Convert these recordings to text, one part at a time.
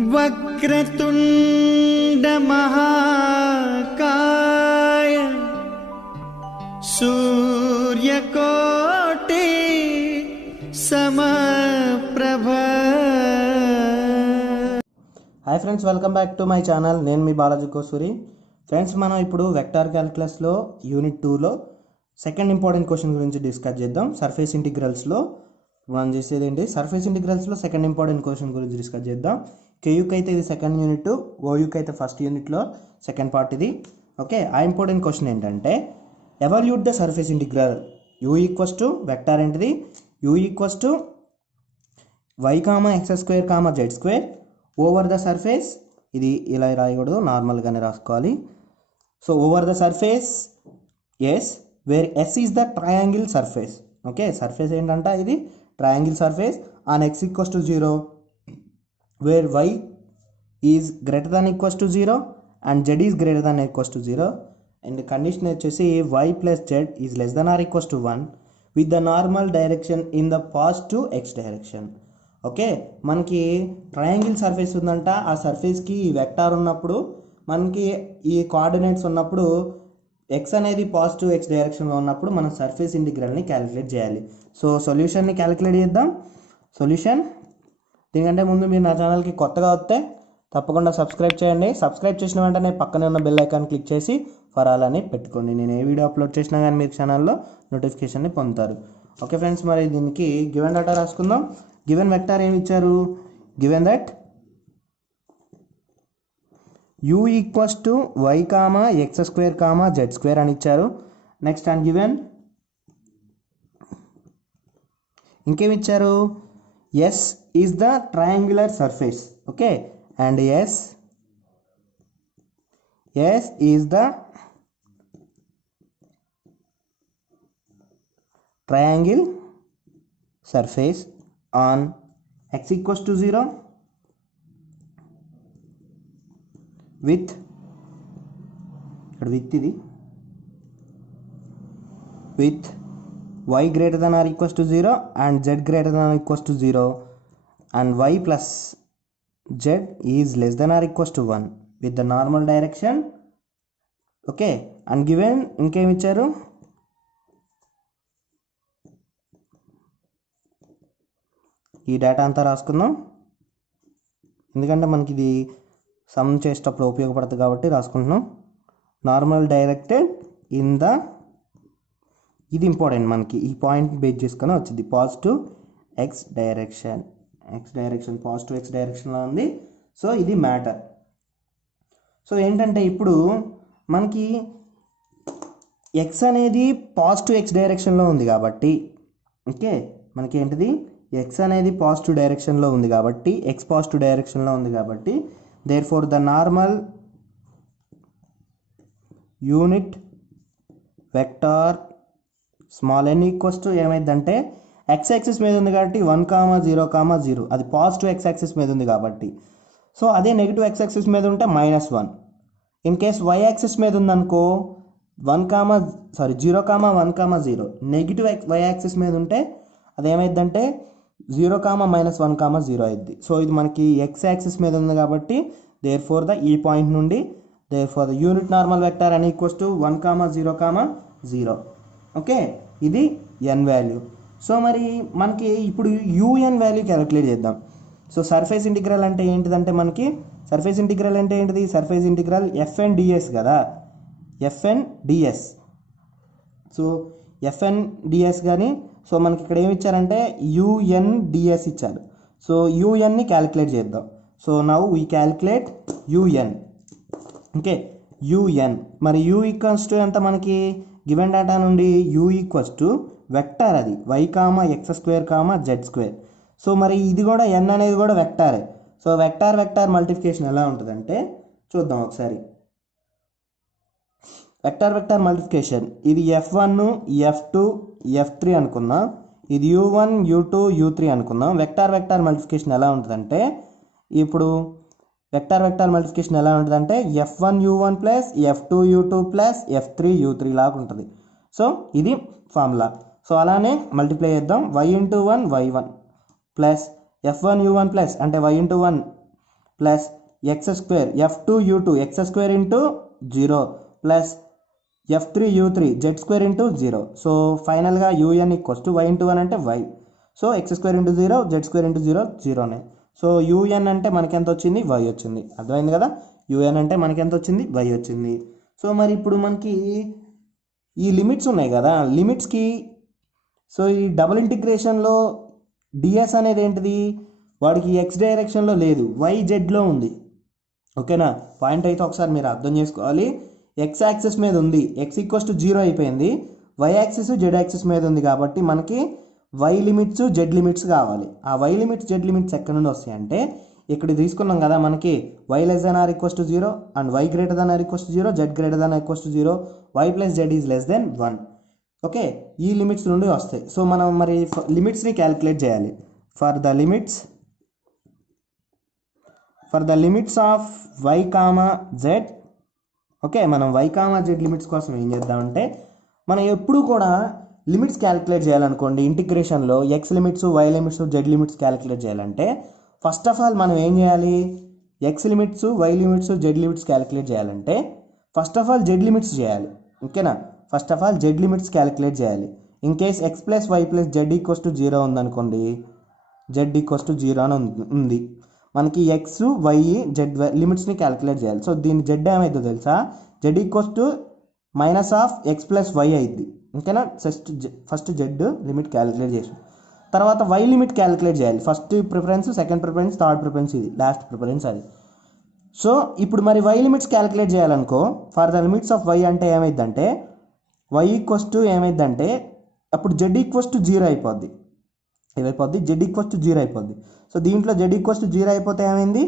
वक्रतुंड महाकाय सूर्यकोटि समप्रभ। Hi friends, welcome back to my channel. నేను మీ బాలాజీ కోసూరి। ఫ్రెండ్స్, మనం ఇప్పుడు వెక్టార్ క్యాలిక్యులస్లో యూనిట్ 2లో సెకండ్ ఇంపార్టెంట్ క్వశ్చన్ గురించి డిస్కస్ చేద్దాం। సర్ఫేస్ ఇంటిగ్రల్స్లో మనం చేసేది ఏంటి, సర్ఫేస్ ఇంటిగ్రల్స్లో సెకండ్ ఇంపార్టెంట్ క్వశ్చన్ గురించి డిస్కస్ చేద్దాం। కేయూకి అయితే ఇది సెకండ్ యూనిట్, ఓయూకి అయితే ఫస్ట్ యూనిట్లో సెకండ్ పార్ట్ ఇది। ఓకే, ఆ ఇంపార్టెంట్ క్వశ్చన్ ఏంటంటే evaluate the surface integral U equals to vector ఏంటిది, U equals to y comma x square comma z square over the surface, ఇది ఇలా రాయకూడదు, నార్మల్గానే రాసుకోవాలి। So over the surface S where S is the triangle surface. Okay, surface ఏంటంటే ఇది triangle surface on x equals to 0 where y is greater than equals to 0 and z is greater than equals to 0 and condition వచ్చేసి y plus z is less than or equals to 1 with the normal direction in the positive x direction. Okay, మనకి triangle surface ఉందంట, ఆ సర్ఫేస్కి ఈ vector ఉన్నప్పుడు మనకి ఈ coordinates ఉన్నప్పుడు X అనేది పాజిటివ్ ఎక్స్ డైరెక్షన్లో ఉన్నప్పుడు మనం సర్ఫేస్ ఇంటిగ్రల్ని క్యాలిక్యులేట్ చేయాలి। సో సొల్యూషన్ని క్యాలిక్యులేట్ చేద్దాం। సొల్యూషన్, దీనికంటే ముందు మీరు నా ఛానల్కి కొత్తగా వస్తే తప్పకుండా సబ్స్క్రైబ్ చేయండి। సబ్స్క్రైబ్ చేసిన వెంటనే పక్కనే ఉన్న బెల్ ఐకాన్ క్లిక్ చేసి ఫర్ ఆల్ అని పెట్టుకోండి, నేను ఏ వీడియో అప్లోడ్ చేసినా కానీ మీరు ఛానల్లో నోటిఫికేషన్ని పొందుతారు। ఓకే ఫ్రెండ్స్, మరి దీనికి గివెన్ డేటా రాసుకుందాం। గివెన్ వెక్టార్ ఏమి ఇచ్చారు, given that u equals to y comma x square comma z square అని ఇచ్చారు। నెక్స్ట్ అండ్ గివెన్ ఇంకేమి ఇచ్చారు, S is the triangular surface. Okay, and S is the triangle surface on x equals to 0 with ఇక్కడ with ఇది with y greater than or equals to 0 and z greater than or equals to 0 and y plus z is less than or equals to 1 with the normal direction. Okay, and given ఇంకేమి ఇచ్చారు, ఈ data అంతా రాసుకుందాం ఎందుకంటే మనకి ఇది some చేసేటప్పుడు ఉపయోగపడుతుంది కాబట్టి రాసుకుంటున్నాం। నార్మల్ డైరెక్టెడ్ ఇన్ ద, ఇది ఇంపార్టెంట్ మనకి, ఈ పాయింట్ బేస్ చేసుకొని వచ్చింది positive x direction, positive X డైరెక్షన్లో ఉంది। సో ఇది మ్యాటర్। సో ఏంటంటే ఇప్పుడు మనకి ఎక్స్ అనేది పాజిటివ్ ఎక్స్ డైరెక్షన్లో ఉంది కాబట్టి, ఓకే మనకి ఏంటిది ఎక్స్ అనేది పాజిటివ్ డైరెక్షన్లో ఉంది కాబట్టి, ఎక్స్ పాజిటివ్ డైరెక్షన్లో ఉంది కాబట్టి therefore the normal unit vector small n equals to ఏమైందంటే ఎక్స్ యాక్సిస్ మీద ఉంది కాబట్టి 1,0,0 అది పాజిటివ్ ఎక్స్ యాక్సిస్ మీద ఉంది కాబట్టి, సో అదే నెగిటివ్ ఎక్స్ యాక్సిస్ మీద ఉంటే -1। ఇన్ కేస్ వై యాక్సిస్ మీద ఉందనుకో 0,1,0 నెగిటివ్ వై యాక్సిస్ మీద ఉంటే అదేమైందంటే 0,-1,0 అయింది। సో ఇది మనకి ఎక్స్ యాక్సిస్ మీద ఉంది కాబట్టి దేర్ఫోర్ ద ఈ పాయింట్ నుండి therefore the unit normal vector n equals to 1,0,0। Okay, ఇది n వాల్యూ। సో మరి మనకి ఇప్పుడు un వాల్యూ క్యాలిక్యులేట్ చేద్దాం। సో సర్ఫేస్ ఇంటిగ్రల్ అంటే ఏంటిదంటే మనకి సర్ఫేస్ ఇంటిగ్రల్ అంటే ఏంటిది, సర్ఫేస్ ఇంటిగ్రల్ fn ds కదా, fn ds। So fn ds కానీ, సో మనకి ఇక్కడ ఏమి ఇచ్చారంటే un/ds ఇచ్చారు। సో un ని క్యాలిక్యులేట్ చేద్దాం। So now we calculate un। Okay, un మరి u ఈక్వల్స్ టు ఎంత మనకి గివెన్ డేటా నుండి u ఈక్వల్స్ టు వెక్టార్, అది y comma x square comma z square. So మరి ఇది కూడా n అనేది కూడా వెక్టారే। సో వెక్టార్ మల్టిప్లికేషన్ ఎలా ఉంటుందంటే చూద్దాం ఒకసారి। వెక్టార్ మల్టిప్లికేషన్, ఇది f1 f2 f3 అనుకుందాం, ఇది u1 u2 u3 అనుకుందాం। వెక్టార్ మల్టిప్లికేషన్ ఎలా ఉంటుందంటే ఇప్పుడు వెక్టార్ మల్టిప్లికేషన్ ఎలా ఉంటుందంటే f1 u1 plus f2 u2 plus f3 u3 లాగా ఉంటుంది। సో ఇది ఫార్ములా। సో అలానే మల్టిప్లై చేద్దాం, y into 1 y1 plus f1 u1 plus అంటే y into 1 plus x square f2u2 x square into 0 plus f3u3 z square into 0. So ఫైనల్గా un equals to y into 1 అంటే y. So x square into 0 z square into 0 జీరోనే. So un అంటే మనకి ఎంత వచ్చింది, y వచ్చింది. అర్థమైంది కదా, un అంటే మనకి ఎంత వచ్చింది, y వచ్చింది. సో మరి ఇప్పుడు మనకి ఈ లిమిట్స్ ఉన్నాయి కదా, లిమిట్స్కి సో ఈ డబుల్ ఇంటిగ్రేషన్లో డిఎస్ అనేది ఏంటిది, వాడికి ఎక్స్ డైరెక్షన్లో లేదు, YZలో ఉంది. ఓకేనా, పాయింట్ అయితే ఒకసారి మీరు అర్థం చేసుకోవాలి. ఎక్స్ యాక్సిస్ మీద ఉంది, ఎక్స్ ఈక్వల్స్ టు 0 అయిపోయింది. వై యాక్సిస్ జెడ్ యాక్సిస్ మీద ఉంది కాబట్టి మనకి వై లిమిట్స్ జెడ్ లిమిట్స్ కావాలి. ఆ వై లిమిట్స్ జెడ్ లిమిట్స్ ఎక్కడి నుండి వస్తాయి అంటే ఇక్కడ తీసుకున్నాం కదా, మనకి y less than or equals to 0 and y greater than or equals to 0, z greater than or equals to 0, y plus z is less than 1. Okay, ఈ లిమిట్స్ నుండి వస్తాయి. సో మనం మరి లిమిట్స్ని క్యాలిక్యులేట్ చేయాలి. For the limits of y comma z. Okay, మనం y comma z limits కోసం ఏం చేద్దామంటే, మనం ఎప్పుడు కూడా లిమిట్స్ క్యాలిక్యులేట్ చేయాలనుకోండి ఇంటిగ్రేషన్లో, x limits y limits z limits calculate చేయాలంటే ఫస్ట్ ఆఫ్ ఆల్ మనం ఏం చేయాలి, x limits y limits z limits calculate చేయాలంటే first of all z limits చేయాలి. ఓకేనా, first of all z limits calculate చేయాలి. In case x plus y plus z equals to 0 ఉందనుకోండి, z equals to 0 అని ఉంది, మనకి ఎక్స్ వై జెడ్ లిమిట్స్ని calculate చేయాలి. సో దీని జెడ్ ఏమైందో తెలుసా, z equals to minus of x plus why అయింది. ఓకేనా, ఫస్ట్ జెడ్ లిమిట్ క్యాలిక్యులేట్ చేసి తర్వాత వై లిమిట్ క్యాలిక్యులేట్ చేయాలి. First preference, second preference, third preference, ఇది లాస్ట్ ప్రిఫరెన్స్ అది. సో ఇప్పుడు మరి వై లిమిట్స్ క్యాలిక్యులేట్ చేయాలనుకో, for the limits of y అంటే ఏమైందంటే వై ఈక్వల్స్ టు ఏమైందంటే అప్పుడు జెడ్ ఈక్వల్స్ టు 0 అయిపోద్ది. ఏమైపోద్ది, జెడ్ ఈక్వల్స్ టు 0 అయిపోద్ది. సో దీంట్లో జెడ్ ఈక్వల్స్ టు 0 అయిపోతే ఏమైంది,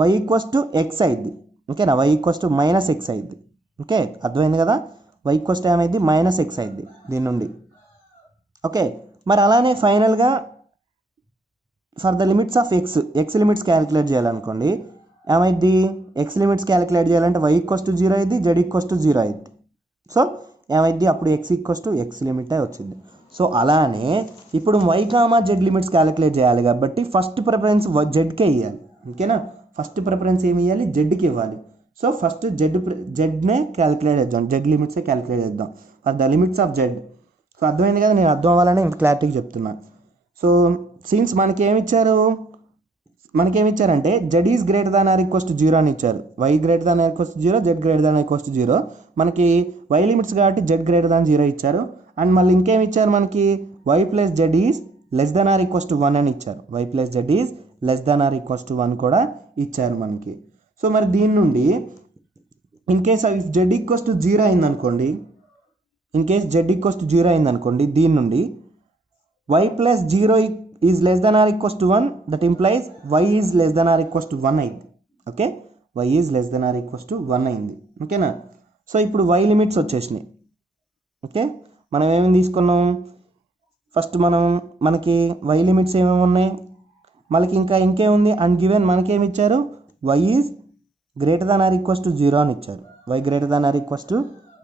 వై ఈక్వల్స్ టు ఎక్స్ అయింది. ఓకేనా, y equals to minus x అయింది. ఓకే, అర్థమైంది కదా, వై ఈక్వల్స్ టు ఏమైంది, మైనస్ ఎక్స్ అయింది దీని నుండి. ఓకే, మరి అలానే ఫైనల్గా for the limits of x limits calculate చేయాలనుకోండి, ఏమైంది, ఎక్స్ లిమిట్స్ క్యాలిక్యులేట్ చేయాలంటే వై ఈక్వల్స్ టు 0 అయింది, జెడ్ ఈక్వల్స్ టు 0 అయింది. సో ఏమైంది, అప్పుడు ఎక్స్ ఈక్వల్స్ టు ఎక్స్ లిమిటే వచ్చింది. సో అలానే ఇప్పుడు y comma z limits calculate చేయాలి కాబట్టి ఫస్ట్ ప్రిఫరెన్స్ జెడ్కే ఇవ్వాలి. ఓకేనా, ఫస్ట్ ప్రిఫరెన్స్ ఏమి ఇవ్వాలి, జెడ్కి ఇవ్వాలి. సో ఫస్ట్ జెడ్నే క్యాలిక్యులేట్ చేద్దాం, జెడ్ లిమిట్సే క్యాలిక్యులేట్ చేద్దాం for the limits of z. So అర్థమైంది కదా, నేను అర్థం అవ్వాలని ఇంత క్లారిటీగా చెప్తున్నా. సో సిన్స్ మనకేమిచ్చారంటే z is greater than or equals to 0 అని ఇచ్చారు, y greater than or equals to 0, z greater than or equals to 0. మనకి వై లిమిట్స్ కాబట్టి జెడ్ గ్రేటర్ దాన్ 0 ఇచ్చారు. అండ్ మళ్ళీ ఇంకేమి ఇచ్చారు, మనకి y plus z is less than or equals to 1 అని ఇచ్చారు, y plus z is less than or equals to 1 కూడా ఇచ్చారు మనకి. సో మరి దీని నుండి in case z equals to 0 అయిందనుకోండి, దీని నుండి y plus 0 is less than or equals to 1, that implies y is less than or equals to 1 అయింది. Okay, y is less than or equals to 1 అయింది. ఓకేనా, so ఇప్పుడు why limits వచ్చేసినాయి. Okay, మనం ఏమేమి తీసుకున్నాం, ఫస్ట్ మనకి వై లిమిట్స్ ఏమేమి ఉన్నాయి, మనకి ఇంకేముంది అండ్ గివెన్ మనకేమి ఇచ్చారు, y is greater than or equals to 0 అని ఇచ్చారు, y greater than or equals to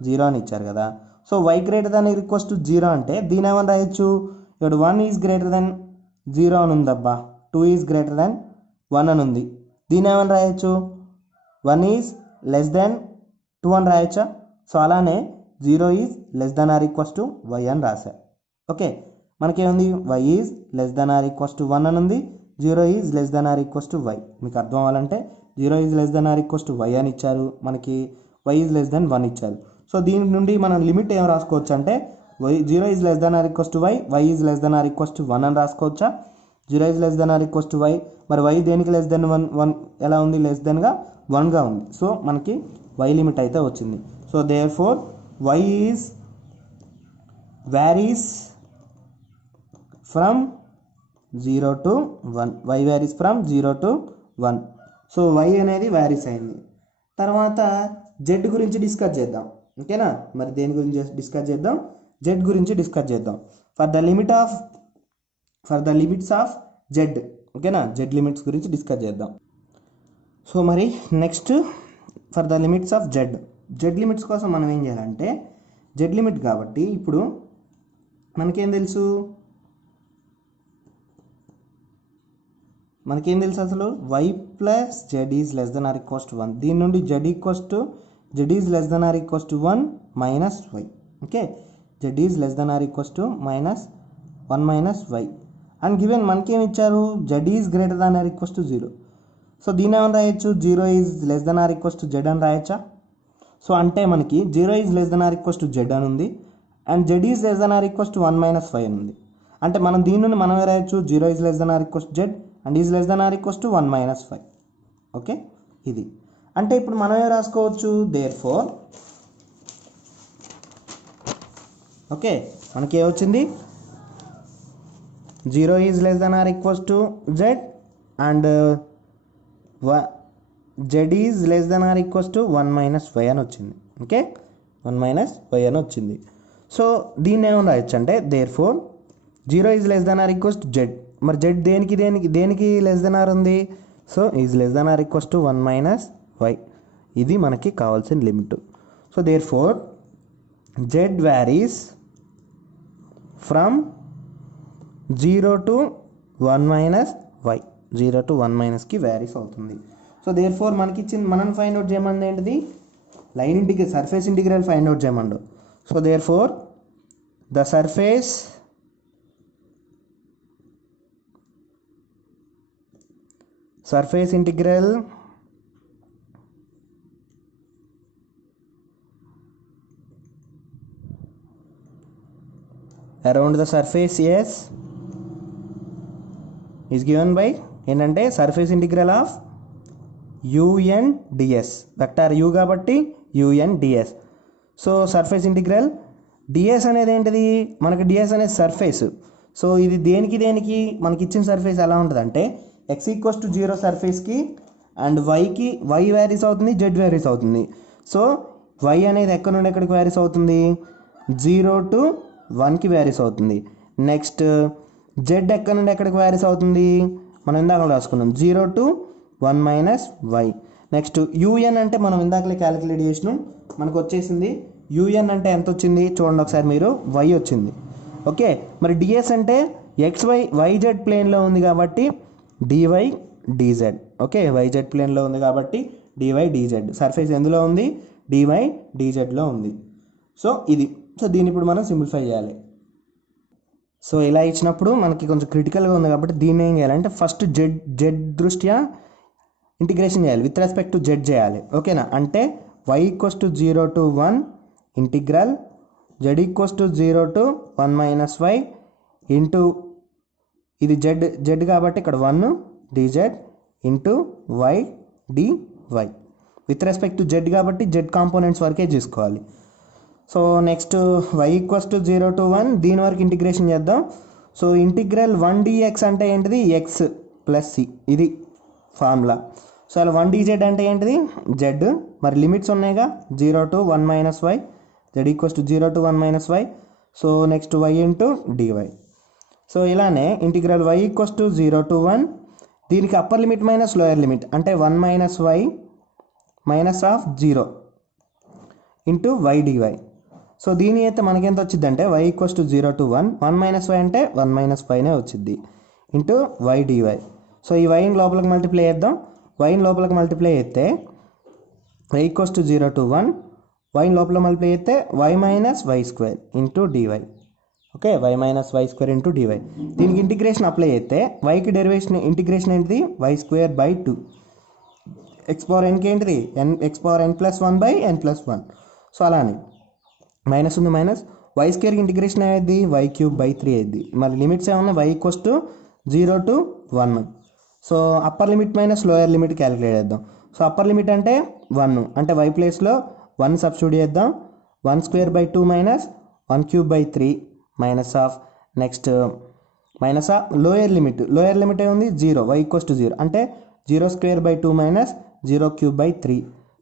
0 అని ఇచ్చారు కదా. So y greater than or equals to 0 అంటే దీని ఏమని రాయొచ్చు, ఇక్కడ 1 ఈజ్ గ్రేటర్ దాన్ 0 అని ఉందబ్బా, 2 ఈజ్ గ్రేటర్ దాన్ 1 అని ఉంది, దీని ఏమని రాయొచ్చు, 1 ఈజ్ లెస్ దాన్ 2 అని రాయొచ్చా. సో అలానే 0 is less than or equals to y అని రాశా. ఓకే, మనకేముంది, y is less than or equals to 1 అని ఉంది, 0 is less than or equals to y. మీకు అర్థం అవ్వాలంటే 0 is less than or equals to y అని ఇచ్చారు, మనకి వై ఈజ్ లెస్ దాన్ 1 ఇచ్చారు. సో దీని నుండి మనం లిమిట్ ఏం రాసుకోవచ్చు అంటే 0 is less than or equals to y, y is less than or equals to 1 అని రాసుకోవచ్చా. 0 is less than or equals to y, మరి వై దేనికి లెస్ దెన్ 1 ఎలా ఉంది, లెస్ దెన్గా 1గా ఉంది. సో మనకి వై లిమిట్ అయితే వచ్చింది. So therefore y is varies from 0 to 1, y varies from 0 to 1. So y అనేది వ్యారీస్ అయింది. తర్వాత జెడ్ గురించి డిస్కస్ చేద్దాం. ఓకేనా, మరి దేని గురించి డిస్కస్ చేద్దాం, జెడ్ గురించి డిస్కస్ చేద్దాం. For the limits of Z. ఓకేనా, జెడ్ లిమిట్స్ గురించి డిస్కస్ చేద్దాం. సో మరి next for the limits of Z limits కోసం మనం ఏం చేయాలంటే, జెడ్ లిమిట్ కాబట్టి ఇప్పుడు మనకేం తెలుసు, మనకేం తెలుసు అసలు y plus z is less than or equals to 1. దీని నుండి z is less than or equals to 1 minus y. Okay, z is less than or equals to -1 minus y and given మనకేమి ఇచ్చారు, z is greater than or equals to 0. So దీని ఏమని రాయొచ్చు, 0 is less than or equals to z అని రాయొచ్చా. So అంటే మనకి 0 is less than or equals to z అని ఉంది and z is less than or equals to 1 minus y అని ఉంది. అంటే మనం దీని నుండి మనమే రాయొచ్చు 0 is less than or equals to z and is less than or equals to 1 minus y. Okay, ఇది అంటే ఇప్పుడు మనమే రాసుకోవచ్చు దేర్ఫోర్. ఓకే, మనకి ఏమొచ్చింది, 0 is less than or equals to z and z is less than or equals to 1 minus y అని వచ్చింది. Okay, 1 minus y అని వచ్చింది. సో దీన్ని ఏమని రాయొచ్చు అంటే therefore 0 is less than or equals to z. మరి జెడ్ దేనికి లెస్ దెన్ ఆర్ ఉంది, so is less than or equals to 1 minus y. ఇది మనకి కావాల్సిన limit. So therefore z varies from 0 to 1 minus y. 0 to 1 మైనస్కి varies అవుతుంది. So therefore మనకి ఇచ్చింది, మనం ఫైండ్ అవుట్ చేయమంది ఏంటిది, line integral surface integral find out చేయమండు. So therefore the surface integral around the surface S is given by ఏంటంటే surface integral of UN ds. Vector u కాబట్టి UN ds. So surface integral ds అనేది ఏంటిది, మనకి ds అనేది surface. So ఇది దేనికి మనకి ఇచ్చిన సర్ఫేస్ ఎలా ఉంటుంది అంటే x ఈక్వల్స్ టు 0 సర్ఫేస్కి అండ్ y వ్యారీస్ అవుతుంది, z వ్యారీస్ అవుతుంది. సో y అనేది ఎక్కడి నుండి ఎక్కడికి వ్యారీస్ అవుతుంది, 0 to 1కి వ్యారీస్ అవుతుంది. నెక్స్ట్ z ఎక్కడి నుండి ఎక్కడికి వ్యారీస్ అవుతుంది, మనం ఇందాక రాసుకున్నాం 0 to 1 minus y. Next UN అంటే మనం ఇందాకలే క్యాలిక్యులేట్ చేసినాం, మనకు వచ్చేసింది UN అంటే ఎంత వచ్చింది చూడండి ఒకసారి మీరు, y వచ్చింది. ఓకే, మరి ds అంటే YZ ప్లేన్లో ఉంది కాబట్టి dy dz. ఓకే, YZ ప్లేన్లో ఉంది కాబట్టి dy dz. సర్ఫేస్ ఎందులో ఉంది, dy dzలో ఉంది. సో ఇది, సో దీన్ని ఇప్పుడు మనం సింప్లిఫై చేయాలి. సో ఇలా ఇచ్చినప్పుడు మనకి కొంచెం క్రిటికల్గా ఉంది కాబట్టి దీన్ని ఏం చేయాలంటే ఫస్ట్ జెడ్ దృష్ట్యా ఇంటిగ్రేషన్ చేయాలి, విత్ రెస్పెక్ట్ టు జెడ్ చేయాలి. ఓకేనా, అంటే y equals to 0 to 1 integral z equals to 0 to 1 minus y into ఇది జెడ్ కాబట్టి ఇక్కడ 1 dz into y dy. With respect to z కాబట్టి జెడ్ కాంపోనెంట్స్ వరకే చూసుకోవాలి. So next y equals to 0 to 1 దీని వరకు ఇంటిగ్రేషన్ చేద్దాం. సో ఇంటిగ్రల్ 1 dx అంటే ఏంటిది, x ప్లస్ సి, ఇది ఫార్ములా. సో అలా 1 dz అంటే ఏంటిది, z. మరి లిమిట్స్ ఉన్నాయిగా 0 to 1 minus y, z equals to 0 to 1 minus y. So next y into dy. So ఇలానే integral y equals to 0 to 1 దీనికి upper limit minus lower limit అంటే 1 minus y minus of 0 into y dy. So దీని అయితే మనకి ఎంత వచ్చింది అంటే y equals to 0 to 1 minus y అంటే 1 మైనస్ వైనే వచ్చింది ఇంటూ y dy. సో ఈ వైని లోపలికి మల్టిప్లై చేద్దాం, వైని లోపలికి మల్టిప్లై చేస్తే y ఈక్వల్స్ టు 0 to 1 వైని లోపల మల్టిప్లై చేస్తే y minus y square into dy. Okay, y minus y square into dy. దీనికి ఇంటిగ్రేషన్ అప్లై చేస్తే వైకి డెరివేషన్ ఇంటిగ్రేషన్ ఏంటిది y square by 2, x power ఎన్కి ఏంటిది x power n plus 1 by n plus 1. So అలానే minus ఉంది, minus y స్క్వేర్కి integration అయ్యేది y క్యూబ్ బై 3 అయ్యింది. మరి లిమిట్స్ ఏమన్నా y equals to 0 to 1. So upper limit minus lower limit calculate చేద్దాం. సో అప్పర్ లిమిట్ అంటే 1 అంటే y ప్లేస్లో 1 సబ్స్టిట్యూట్ చేద్దాం. 1 square by 2 minus 1 cube by 3 minus of next minus of lower limit ఏముంది 0, y equals to 0 అంటే 0 square by 2 minus 0 cube by 3.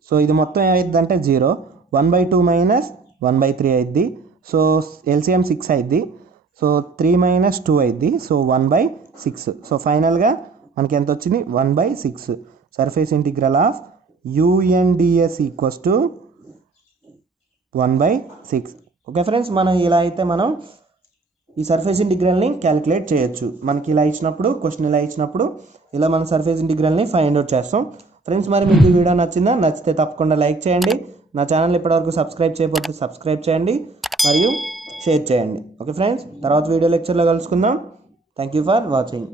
So ఇది మొత్తం ఏమైంది అంటే 0, 1/2 మైనస్ 1/3 అయింది. సో ఎల్సిఎం 6 అయింది. సో 3 మైనస్ 2 అయింది. సో 1/6. సో ఫైనల్గా మనకి ఎంత వచ్చింది 1/6. Surface integral of UNDS equals to 1/6. Okay friends, మనం ఇలా అయితే మనం ఈ సర్ఫేస్ ఇంటిగ్రల్ని క్యాలిక్యులేట్ చేయొచ్చు. మనకి ఇలా ఇచ్చినప్పుడు క్వశ్చన్ ఇలా ఇచ్చినప్పుడు ఇలా మనం సర్ఫేస్ ఇంటిగ్రల్ని ఫైండ్ అవుట్ చేస్తాం. ఫ్రెండ్స్ మరి మీకు ఈ వీడియో నచ్చిందా? నచ్చితే తప్పకుండా లైక్ చేయండి. నా ఛానల్ ఇప్పటివరకు సబ్స్క్రైబ్ చేయకపోతే సబ్స్క్రైబ్ చేయండి మరియు షేర్ చేయండి. ఓకే ఫ్రెండ్స్, తర్వాత వీడియో లెక్చర్లో కలుసుకుందాం. Thank you for watching.